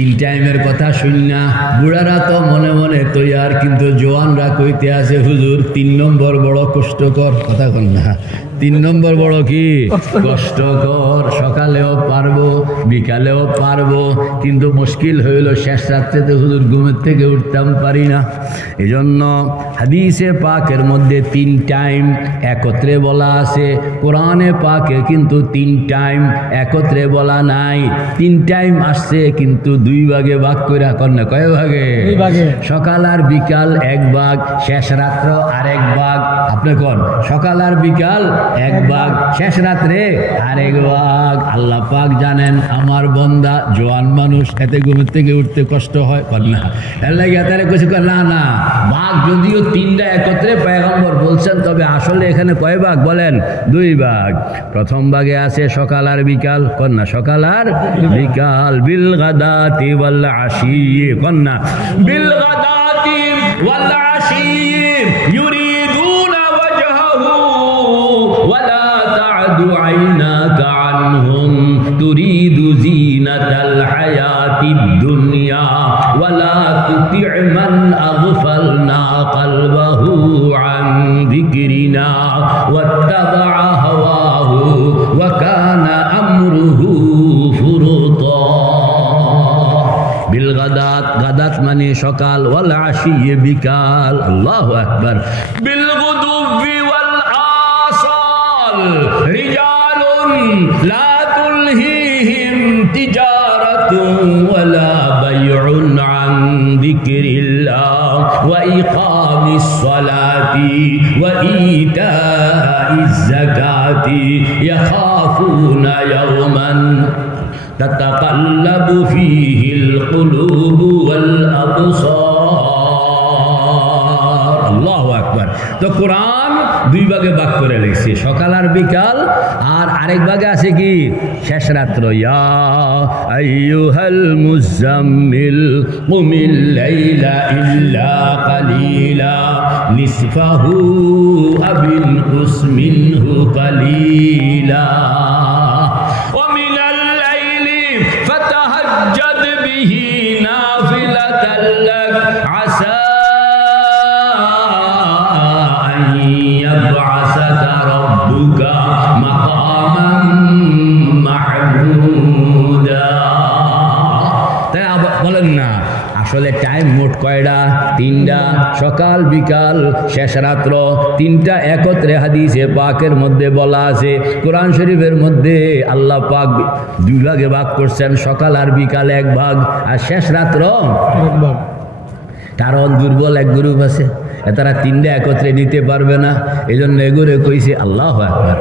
তিন টাইমের কথা শুন না, বুড়ারা তো মনে মনে তৈয়ার, কিন্তু জোয়ানরা কইতে আছে হুজুর 3 নম্বর বড় কষ্টকর। কথা কন না, 3 নম্বর বড় কি কষ্টকর। সকালেও পারবো, বিকালেও পারবো, কিন্তু মুশকিল হইল শেষ রাত্রেতে হুজুর ঘুমের থেকে উঠতাম পারি না। এজন্য হাদিসে পাকের মধ্যে 3 টাইম একত্রে বলা আছে, কোরআনে পাকে কিন্তু 3 টাইম একত্রে বলা নাই। 3 টাইম আসছে কিন্তু 2 ভাগে ভাগ করে। কন্যা কয় ভাগে? সকাল আর বিকাল 1 ভাগ, শেষ রাত্র আরেক ভাগ। আপনি কোন সকাল আর বিকাল 1 ভাগ, শেষ রাত্রে আরেক ভাগ। আল্লাহ পাক জানেন আমার বন্দা জোয়ান মানুষ, এতে ঘুমের থেকে উঠতে কষ্ট হয়। কন্যা এর লাগে তারা কিছু না না ভাগ, যদিও 3টা একত্রে পয়গম্বর বলছেন, তবে আসলে এখানে কয় ভাগ বলেন? 2 ভাগ। প্রথম ভাগে আছে সকাল আর বিকাল। কন্যা সকাল আর বিকাল। বিল গাদাতি ওয়াল আশি। কন্যা বিল গাদাতি ওয়াল আশি ইউরিদুনা ওয়াজহাহু ওয়ালা তা'দু আইনাকা আনহুম তুরিদু জিনাতাল হায়াতিদ দুনিয়া ওয়ালা তুতি' মান আগফালনা কলবাহু আন যিকরিনা ওয়াত্তাবা'a হাওয়াহু ওয়া কানা আমরুহু ফুরুতা। বিল গাদাত, গাদাত মানে সকাল, ওয়াল আশি বিকাল। আল্লাহু আকবার। বিল গুদুবি ওয়াল আসাল রিজালুন লা তুলহিহিম তিজারাতুন ওয়ালা বাইউন আন যিকরিল্লাহ ওয়া ইকামিস সালাতি ওয়া ইতাইজ যাকাতি ইয়াখাফুনা ইয়াওমান তাতাকাল্লাবু ফীহিল কুলুবু ওয়াল আবসার। আল্লাহু আকবার। তো কোরআন 2 ভাগে ভাগ করে লেখছে, সকাল আর বিকাল, আর আরেক ভাগে আছে কি শেষ রাত্র। ইয়া আইয়ুহাল মুজাম্মিল কুমিল লাইলা ইল্লা কালিলা নিসফাহু আবিন কুসমিনহু কালিলা فتهجد به نافلة لك عسى أن يبعثك ربك مقاما محمودا। তাই বলেন না আসলে টাইম মোট কয়টা? 3টা, সকাল বিকাল শেষ রাত্র, 3টা একত্রে হাদিসে পাকের মধ্যে বলা আছে। কোরআন শরীফের মধ্যে আল্লাহ পাক 2 ভাগে ভাগ করছেন, সকাল আর বিকাল 1 ভাগ, আর শেষ রাত্র 1 ভাগ। কারণ দুর্বল এক গ্রুপ আছে, তারা 3টা একত্রে নিতে পারবে না, এই জন্য এগুলো কইছে। আল্লাহু আকবার।